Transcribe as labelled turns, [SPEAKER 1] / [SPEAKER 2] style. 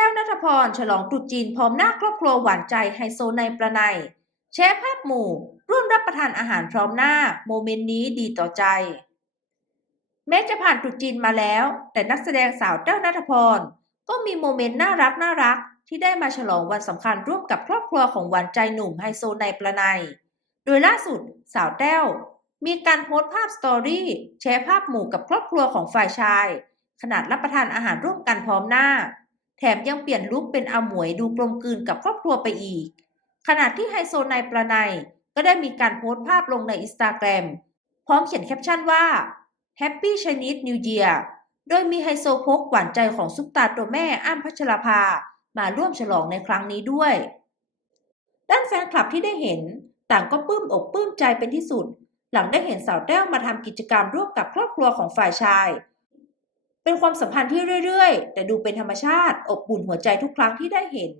[SPEAKER 1] ต้วนัทพร ฉลองตรุษจีนพร้อมหน้าครอบครัวหวานใจไฮโซในประไนแชร์ภาพหมู่ ร่วมรับประทานอาหารพร้อมหน้า โมเมนต์นี้ดีต่อใจ แม้จะผ่านตรุษจีนมาแล้ว แต่นักแสดงสาวแต้วนัทพร ก็มีโมเมนต์น่ารักน่ารักที่ได้มาฉลองวันสำคัญร่วมกับครอบครัวของหวานใจหนุ่มไฮโซในประไนโดยล่าสุดสาวแต้วมีการโพสต์ภาพสตอรี่แชร์ภาพหมู่กับครอบครัวของฝ่ายชาย ขนาดรับประทานอาหารร่วมกันพร้อมหน้า แถมยังเปลี่ยนลุคเป็นอาหมวยดูกลมกลืนกับครอบครัวไปอีก ขณะที่ไฮโซนายประไนก็ได้มีการโพสต์ภาพลงในอินสตาแกรมพร้อมเขียนแคปชั่นว่า Happy Chinese New Year โดยมีไฮโซโพกหวานใจของซุปตาตัวแม่อ้ำพัชราภา มาร่วมฉลองในครั้งนี้ด้วย ด้านแฟนคลับที่ได้เห็น ต่างก็ปลื้มอกปลื้มใจเป็นที่สุด หลังได้เห็นสาวแต้วมาทำกิจกรรมร่วมกับครอบครัวของฝ่ายชาย เป็นความสัมพันธ์ที่เรื่อยๆ แต่ดูเป็นธรรมชาติ อบอุ่นหัวใจทุกครั้งที่ได้เห็น